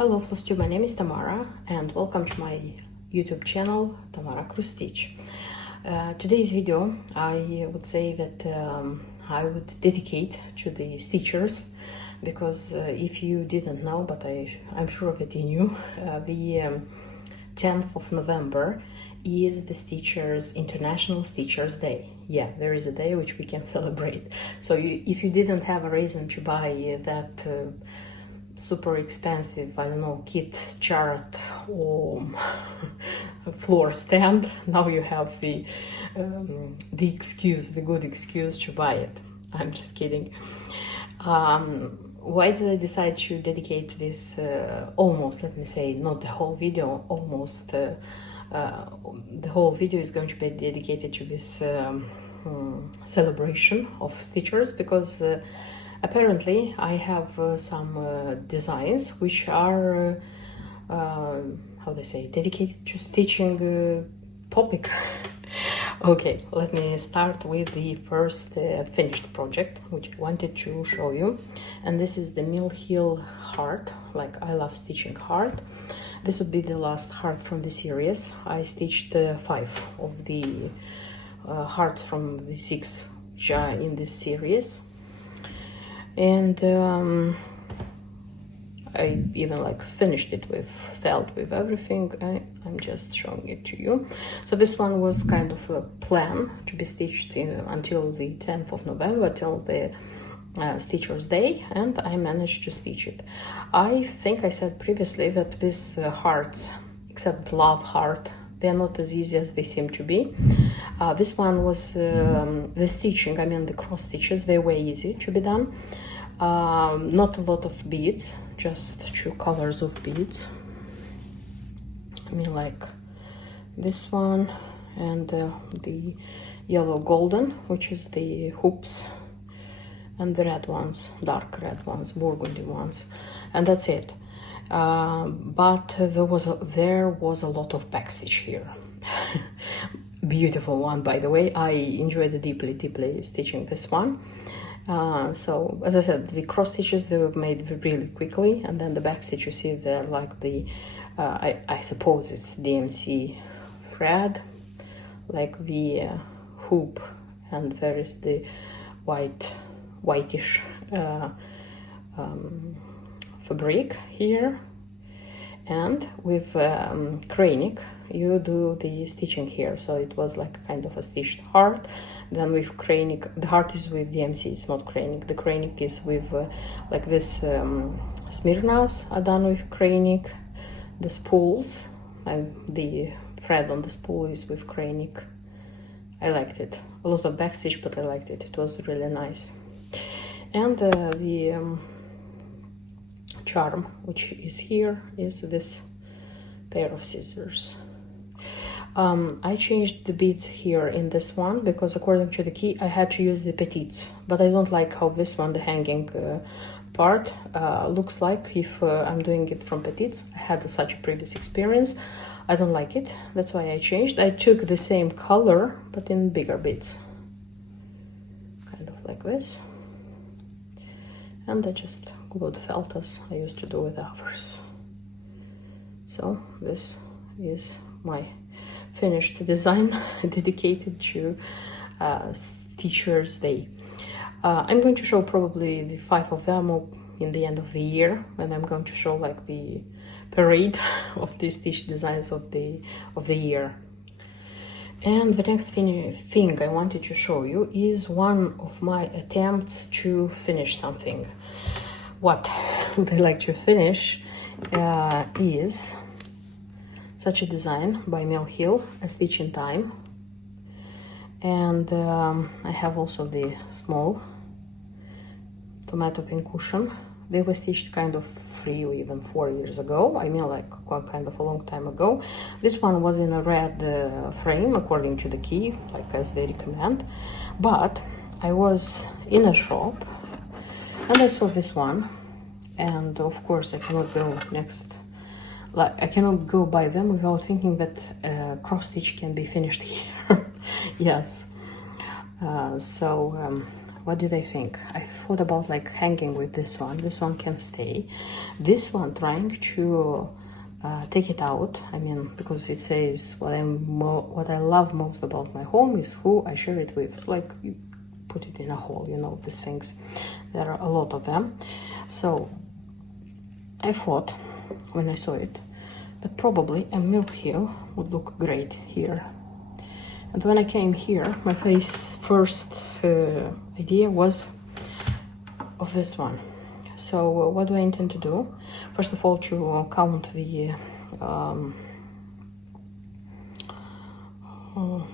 Hello Flostube, my name is Tamara and welcome to my YouTube channel Tamara Cross Stitch. Today's video I would say that I would dedicate to the stitchers because if you didn't know, but I'm sure that you knew, the 10th of November is the Stitchers International Stitchers Day. Yeah, there is a day which we can celebrate. So if you didn't have a reason to buy that super expensive, I don't know, kit chart or floor stand, now you have the excuse, the good excuse to buy it. I'm just kidding. Why did I decide to dedicate this almost, let me say, not the whole video, almost the whole video is going to be dedicated to this celebration of stitchers, because apparently I have some designs which are how they say, dedicated to stitching topic. Okay, let me start with the first finished project which I wanted to show you, and this is the Mill Hill heart. Like, I love stitching heart. This would be the last heart from the series. I stitched 5 of the hearts from the 6 which are in this series, and I even like finished it with felt, with everything. I'm just showing it to you. So this one was kind of a plan to be stitched until the 10th of November, till the Stitchers Day, and I managed to stitch it. I think I said previously that these hearts, except love heart, they're not as easy as they seem to be. This one was the stitching, I mean the cross stitches, they were easy to be done. Not a lot of beads, just 2 colors of beads. I mean, like this one and the yellow golden, which is the hoops, and the red ones, dark red ones, burgundy ones, and that's it. But there was a lot of backstitch here. Beautiful one, by the way. I enjoyed deeply stitching this one. So as I said, the cross stitches, they were made really quickly, and then the back stitch, you see they're like the I suppose it's DMC thread, like the hoop, and there is the whitish fabric here, and with cranic you do the stitching here. So it was like kind of a stitched heart. Then with cranic, the heart is with DMC, it's not cranic. The cranic is with like this Smyrnas are done with cranic. The spools, the thread on the spool is with cranic. I liked it. A lot of backstitch, but I liked it. It was really nice. And the charm, which is here, is this pair of scissors. I changed the beads here in this one because according to the key I had to use the petites, but I don't like how this one, the hanging part, looks like if I'm doing it from petites. I had such a previous experience. I don't like it. That's why I changed. I took the same color but in bigger beads, kind of like this, and I just glued felt as I used to do with others. So this is my finished design dedicated to Stitchers Day. I'm going to show probably the 5 of them in the end of the year, when I'm going to show like the parade of the stitch designs of the year. And the next thing I wanted to show you is one of my attempts to finish something. What I like to finish is such a design by Mill Hill, a stitch in time. And I have also the small tomato pincushion. They were stitched kind of 3 or even 4 years ago. I mean, like quite kind of a long time ago. This one was in a red frame according to the key, like as they recommend. But I was in a shop and I saw this one, and of course I cannot go next. Like, I cannot go by them without thinking that cross stitch can be finished here. Yes. So what did I think? I thought about like hanging with this one. This one can stay. This one trying to take it out. I mean, because it says what I love most about my home is who I share it with. Like you put it in a hole, you know, these things. There are a lot of them. So I thought when I saw it that probably a milk hill would look great here. And when I came here, my first idea was of this one. So what do I intend to do? First of all, to count the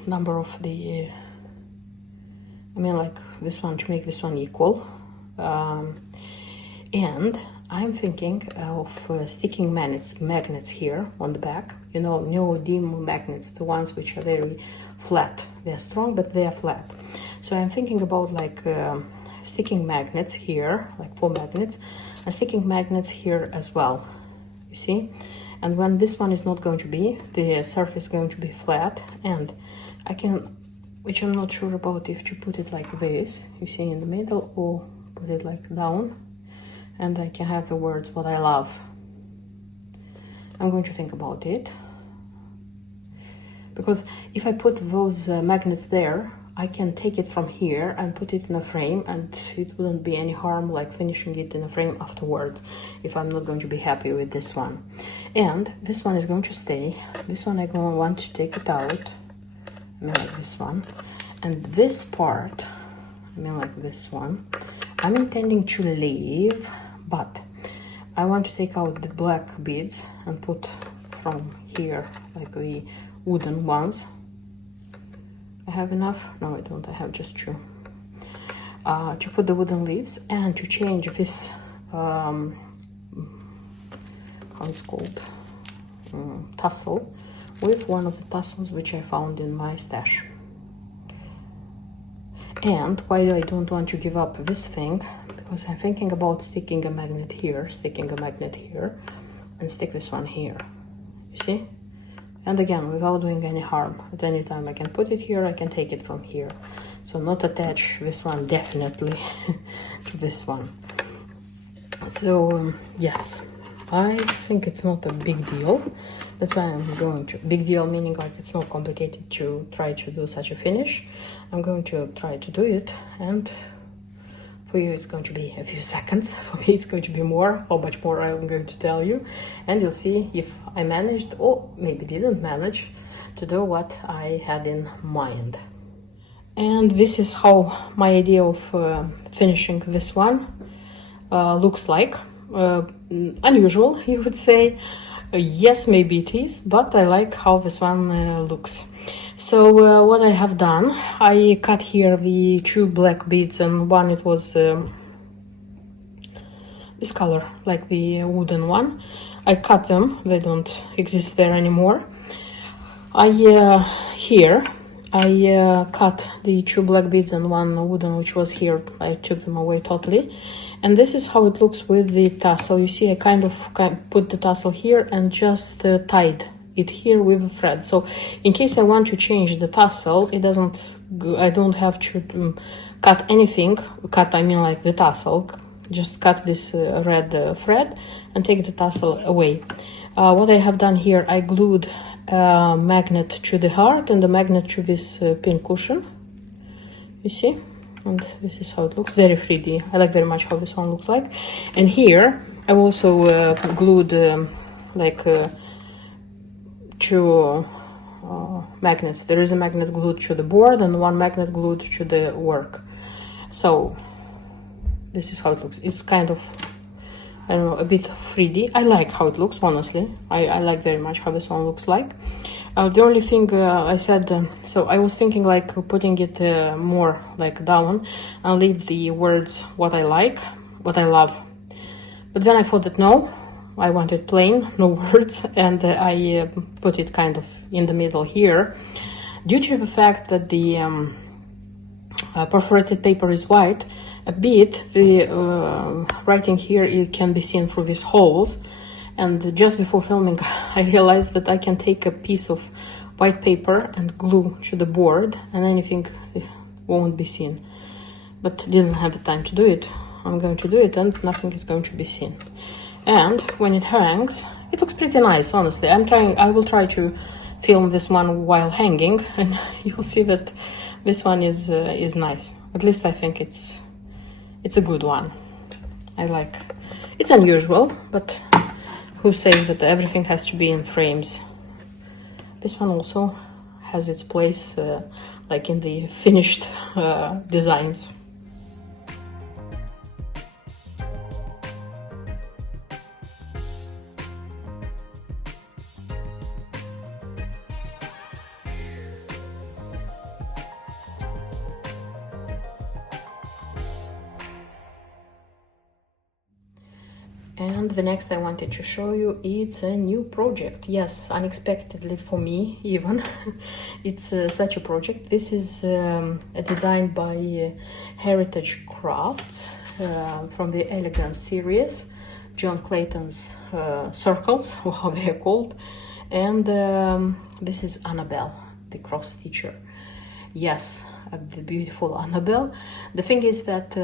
number of the, I mean like this one, to make this one equal. And I'm thinking of sticking magnets here on the back, you know, neodymium magnets, the ones which are very flat. They're strong, but they are flat. So I'm thinking about like sticking magnets here, like 4 magnets, and sticking magnets here as well, you see? And when this one is not going to be, the surface is going to be flat, and I can, which I'm not sure about if to put it like this, you see, in the middle, or put it like down, and I can have the words what I love. I'm going to think about it, because if I put those magnets there, I can take it from here and put it in a frame, and it wouldn't be any harm like finishing it in a frame afterwards if I'm not going to be happy with this one. And this one is going to stay. This one I'm going to want to take it out. I mean like this one. And this part, I mean like this one, I'm intending to leave, but I want to take out the black beads and put from here like the wooden ones. I have enough? No, I don't. I have just 2. To put the wooden leaves and to change this, how it's called, tassel, with one of the tassels which I found in my stash. And why I don't want to give up this thing, because I'm thinking about sticking a magnet here, and stick this one here, you see? And again, without doing any harm. At any time I can put it here, I can take it from here. So not attach this one definitely to this one. So yes, I think it's not a big deal. That's why I'm going to, big deal meaning like it's not complicated to try to do such a finish. I'm going to try to do it, and for you it's going to be a few seconds. For me it's going to be more. How much more I'm going to tell you, and you'll see if I managed, or maybe didn't manage, to do what I had in mind. And this is how my idea of finishing this one looks like. Unusual, you would say. Yes, maybe it is, but I like how this one looks. So what I have done, I cut here the 2 black beads, and one it was this color, like the wooden one. I cut them, they don't exist there anymore. Here I cut the 2 black beads and 1 wooden which was here. I took them away totally. And this is how it looks with the tassel. You see, I kind of put the tassel here and just tied it here with a thread. So in case I want to change the tassel, it doesn't, I don't have to cut anything. Cut, I mean like the tassel. Just cut this red thread and take the tassel away. What I have done here, I glued a magnet to the heart and a magnet to this pin cushion. You see? And this is how it looks, very 3D. I like very much how this one looks like. And here I also glued like 2 magnets. There is a magnet glued to the board and 1 magnet glued to the work. So this is how it looks. It's kind of, I don't know, a bit 3D. I like how it looks, honestly. I like very much how this one looks like. The only thing I said, so I was thinking like putting it more like down and leave the words what I like, what I love. But then I thought that no, I want it plain, no words, and I put it kind of in the middle here. Due to the fact that the perforated paper is white, a bit, the writing here, it can be seen through these holes. And just before filming, I realized that I can take a piece of white paper and glue to the board, and anything won't be seen. but didn't have the time to do it. I'm going to do it and nothing is going to be seen. And when it hangs, it looks pretty nice, honestly. I will try to film this one while hanging, and you'll see that this one is nice. At least I think it's a good one. I like. It's unusual, but who says that everything has to be in frames? This one also has its place, like in the finished designs. And the next I wanted to show you, it's a new project. Yes, unexpectedly for me even. It's such a project. This is designed by Heritage Crafts from the Elegance series, John Clayton's circles, how they are called. And this is Annabel, the cross stitcher. Yes, the beautiful Annabel. The thing is that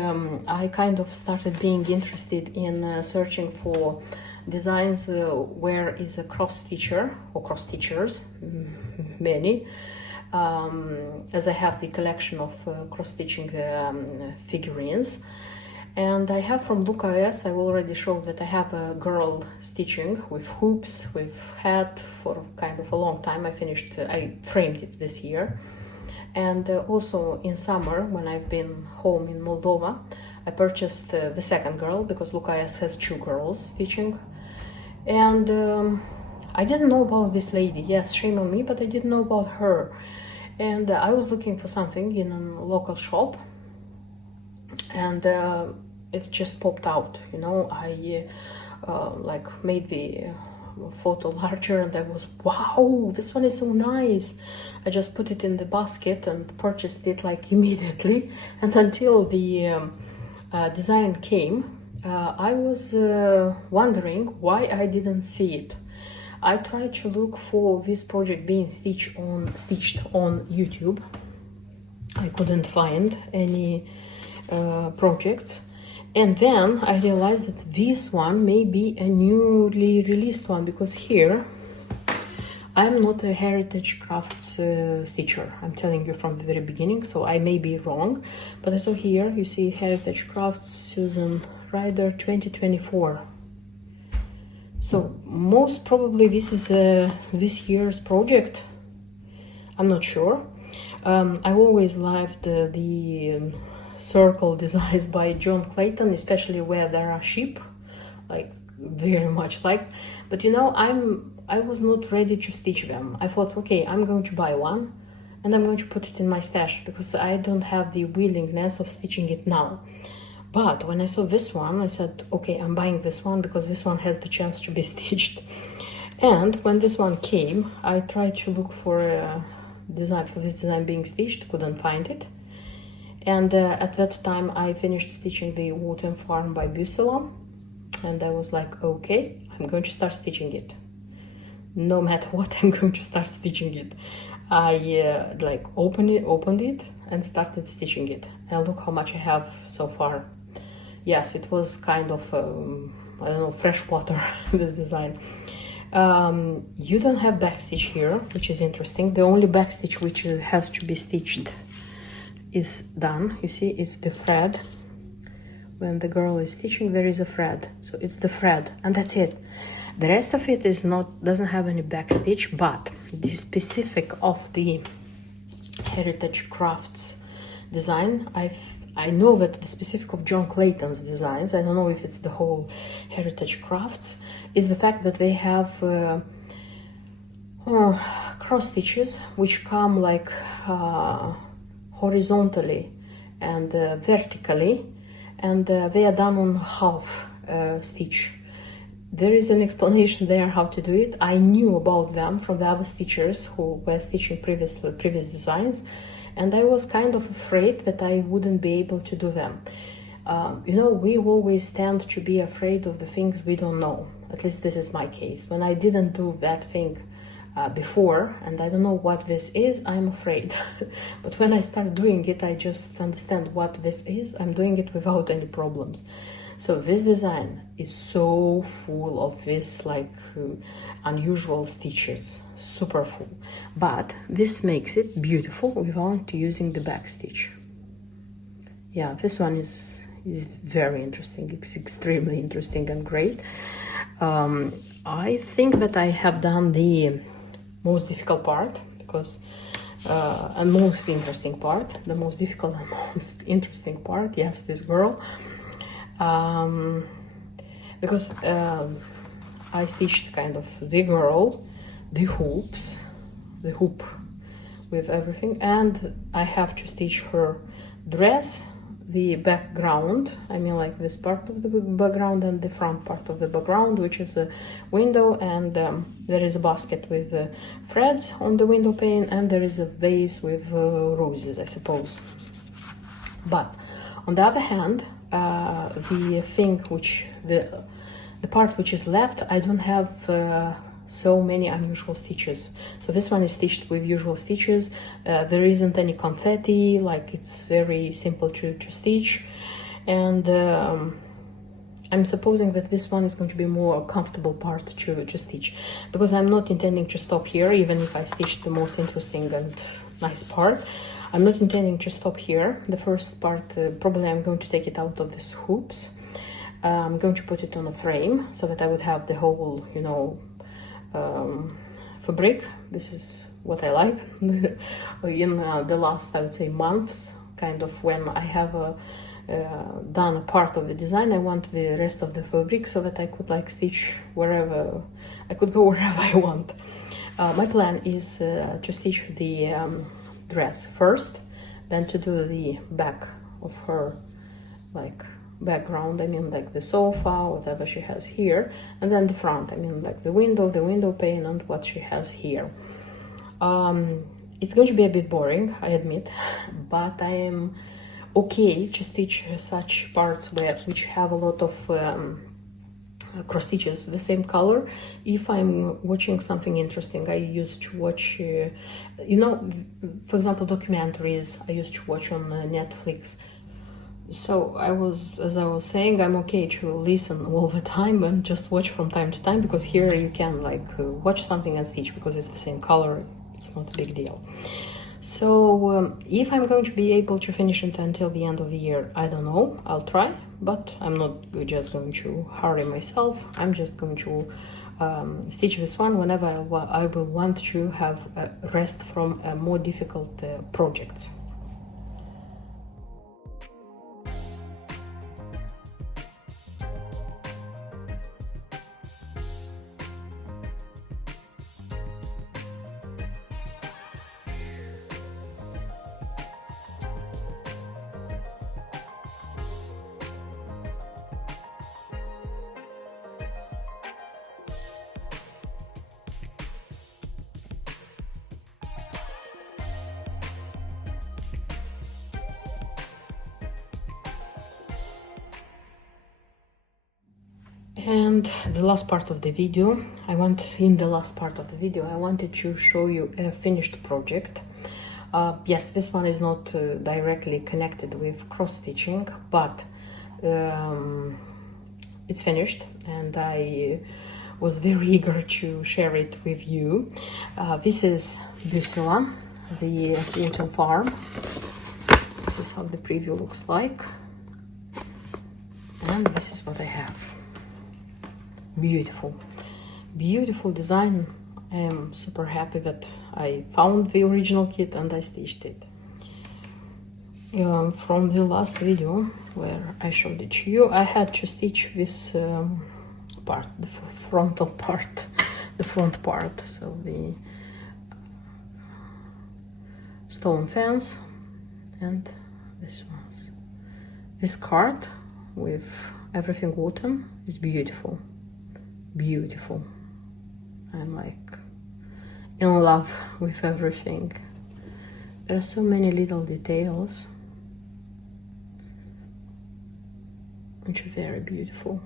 I kind of started being interested in searching for designs where is a cross stitcher or cross stitchers, many, as I have the collection of cross stitching figurines. And I have from Bucilla, I already showed that I have a girl stitching with hoops, with hat for kind of a long time. I framed it this year. And also in summer, when I've been home in Moldova, I purchased the second girl, because Bucilla has two girls stitching. And I didn't know about this lady. Yes, shame on me, but I didn't know about her. And I was looking for something in a local shop, and it just popped out, you know. I like made the photo larger, and I was, wow, this one is so nice. I just put it in the basket and purchased it like immediately. And until the design came, I was wondering why I didn't see it. I tried to look for this project being stitched on YouTube. I couldn't find any projects. And then I realized that this one may be a newly released one, because here I'm not a Heritage Crafts stitcher. I'm telling you from the very beginning, so I may be wrong. But I saw here, you see Heritage Crafts Susan Ryder 2024. So most probably this is this year's project. I'm not sure. I always loved the circle designs by John Clayton, especially where there are sheep, like very much liked. But you know, I was not ready to stitch them. I thought, okay, I'm going to buy one and I'm going to put it in my stash, because I don't have the willingness of stitching it now. But when I saw this one, I said, okay, I'm buying this one because this one has the chance to be stitched. And when this one came, I tried to look for a design, for this design being stitched, couldn't find it. And at that time I finished stitching the Autumn Farm by Bucilla, and I was like, okay, I'm going to start stitching it. No matter what, I'm going to start stitching it. I like opened it and started stitching it, and look how much I have so far. Yes, it was kind of I don't know, fresh water, this design. You don't have backstitch here, which is interesting. The only backstitch which has to be stitched is done. You see, it's the thread. When the girl is stitching, there is a thread, so it's the thread, and that's it. The rest of it doesn't have any backstitch, but the specific of the Heritage Crafts design, I know that the specific of John Clayton's designs, I don't know if it's the whole Heritage Crafts, is the fact that they have cross stitches which come like horizontally and vertically, and they are done on half stitch. There is an explanation there how to do it. I knew about them from the other stitchers who were stitching previous designs, and I was kind of afraid that I wouldn't be able to do them. You know, we always tend to be afraid of the things we don't know. At least this is my case. When I didn't do that thing before, and I don't know what this is, I'm afraid. But when I start doing it, I just understand what this is. I'm doing it without any problems. So this design is so full of this like unusual stitches, super full. But this makes it beautiful without using the back stitch. Yeah, this one is very interesting. It's extremely interesting and great. I think that I have done the most difficult part, because and most interesting part, the most difficult and most interesting part, yes, this girl, because I stitched kind of the girl, the hoops, the hoop with everything, and I have to stitch her dress, the background, I mean like this part of the background and the front part of the background, which is a window, and there is a basket with threads on the window pane, and there is a vase with roses, I suppose. But on the other hand, the thing which the part which is left, I don't have so many unusual stitches. So this one is stitched with usual stitches. There isn't any confetti, like it's very simple to stitch, and I'm supposing that this one is going to be more comfortable part to stitch, because I'm not intending to stop here, even if I stitched the most interesting and nice part. I'm not intending to stop here. The first part, probably I'm going to take it out of these hoops. I'm going to put it on a frame so that I would have the whole, you know, fabric. This is what I like in the last, I would say, months, kind of when I have done a part of the design. I want the rest of the fabric so that I could like stitch wherever, I could go wherever I want. My plan is to stitch the dress first, then to do the back of her like background, I mean like the sofa, whatever she has here, and then the front, I mean like the window pane and what she has here. It's going to be a bit boring, I admit, but I am okay to stitch such parts which have a lot of cross stitches the same color if I'm watching something interesting. I used to watch you know, for example, documentaries I used to watch on Netflix. So as I was saying, I'm okay to listen all the time and just watch from time to time, because here you can like watch something and stitch because it's the same color. It's not a big deal. So if I'm going to be able to finish it until the end of the year, I don't know. I'll try, but I'm not just going to hurry myself. I'm just going to stitch this one whenever I will want to have a rest from more difficult projects. And the last part of the video, I wanted to show you a finished project. Yes, this one is not directly connected with cross stitching, but it's finished, and I was very eager to share it with you. This is Bucilla, the Autumn Farm. This is how the preview looks like, and this is what I have. Beautiful, beautiful design. I am super happy that I found the original kit and I stitched it. From the last video where I showed it to you, I had to stitch this part, the frontal part, the front part, so the stone fence, and this one's this card with everything autumn is beautiful. Beautiful. I'm like in love with everything. There are so many little details which are very beautiful.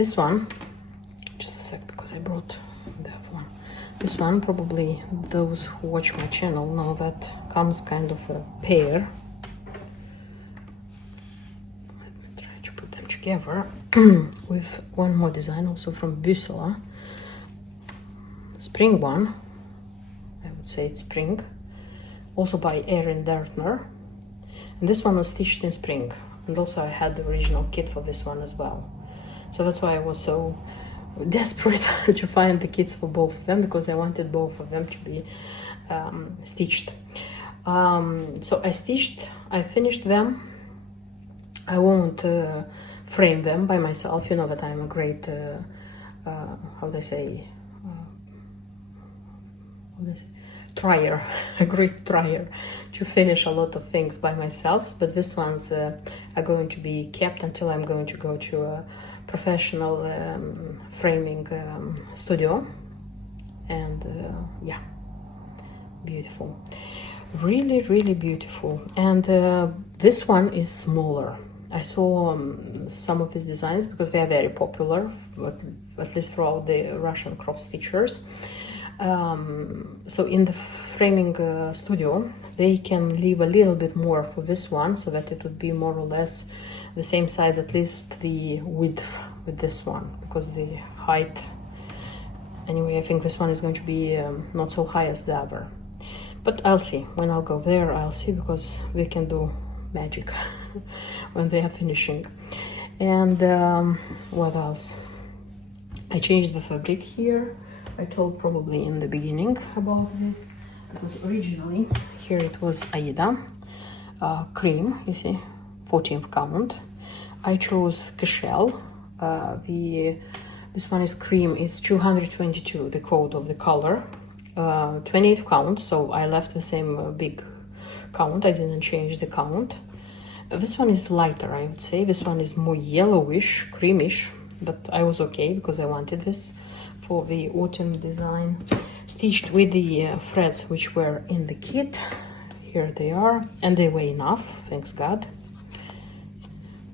This one, just a sec because I brought the other one. This one, probably those who watch my channel know that comes kind of a pair. Let me try to put them together with one more design, also from Bucilla. Spring one, I would say it's spring, also by Erin Dartner. And this one was stitched in spring, and also I had the original kit for this one as well. So that's why I was so desperate to find the kits for both of them, because I wanted both of them to be stitched. So I finished them. I won't frame them by myself. You know that I'm a great, how do I say, trier, a great trier to finish a lot of things by myself, but these ones are going to be kept until I'm going to go to a professional framing studio. And yeah, beautiful, really, really beautiful. And this one is smaller. I saw some of his designs because they are very popular, at least throughout the Russian cross stitchers. So in the framing studio, they can leave a little bit more for this one, so that it would be more or less the same size, at least the width with this one, because the height, anyway, I think this one is going to be not so high as the other. But I'll see. When I'll go there, I'll see, because we can do magic when they are finishing. And what else? I changed the fabric here. I told probably in the beginning about this, because originally here it was Aida cream, you see, 14th count. I chose Cashel. This one is cream, it's 222, the code of the color, 28 count, so I left the same big count, I didn't change the count. This one is lighter, I would say. This one is more yellowish, creamish, but I was okay because I wanted this for the autumn design, stitched with the threads which were in the kit. Here they are, and they were enough, thanks God.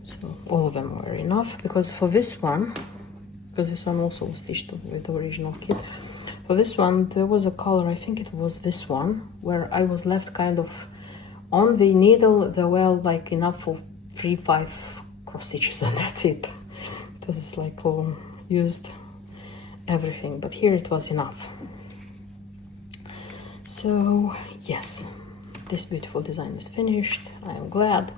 So all of them were enough, because for this one, because this one also was stitched with the original kit, for this one there was a color, I think it was this one, where I was left kind of on the needle. There were like enough for 3-5 cross stitches, and that's it. It was like used everything, but here it was enough. So yes, this beautiful design is finished. I am glad.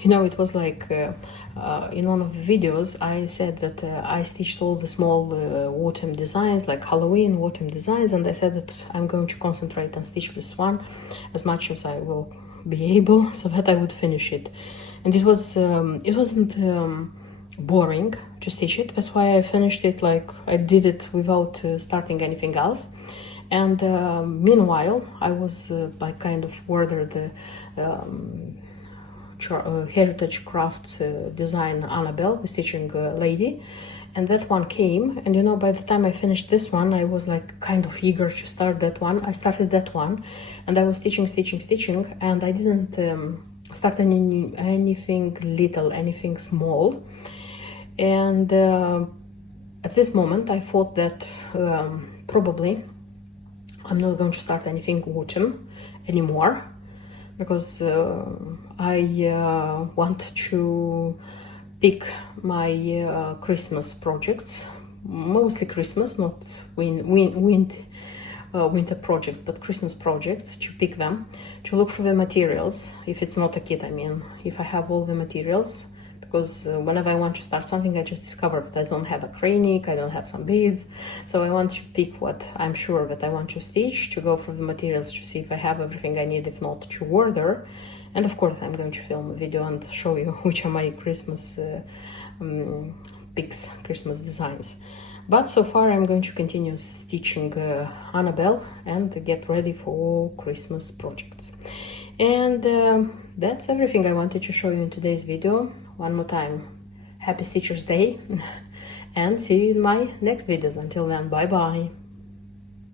You know, it was like in one of the videos I said that I stitched all the small autumn designs, like Halloween autumn designs, and I said that I'm going to concentrate and stitch this one as much as I will be able, so that I would finish it. And it was it wasn't boring to stitch it. That's why I finished it, like I did it without starting anything else. And meanwhile I was I kind of ordered the Heritage Crafts design Annabel, the stitching lady, and that one came. And you know, by the time I finished this one, I was like kind of eager to start that one. I started that one, and I was stitching, and I didn't start anything little, anything small. And at this moment I thought that probably I'm not going to start anything autumn anymore, because I want to pick my Christmas projects, mostly Christmas, not winter projects, but Christmas projects, to pick them, to look for the materials. If it's not a kit, I mean, if I have all the materials, because whenever I want to start something, I just discover that I don't have a cranic, I don't have some beads, so I want to pick what I'm sure that I want to stitch, to go through the materials to see if I have everything I need, if not, to order. And of course I'm going to film a video and show you which are my Christmas picks, Christmas designs. But so far I'm going to continue stitching Annabelle and get ready for Christmas projects. And that's everything I wanted to show you in today's video. One more time, happy Stitchers Day, and see you in my next videos. Until then, bye bye.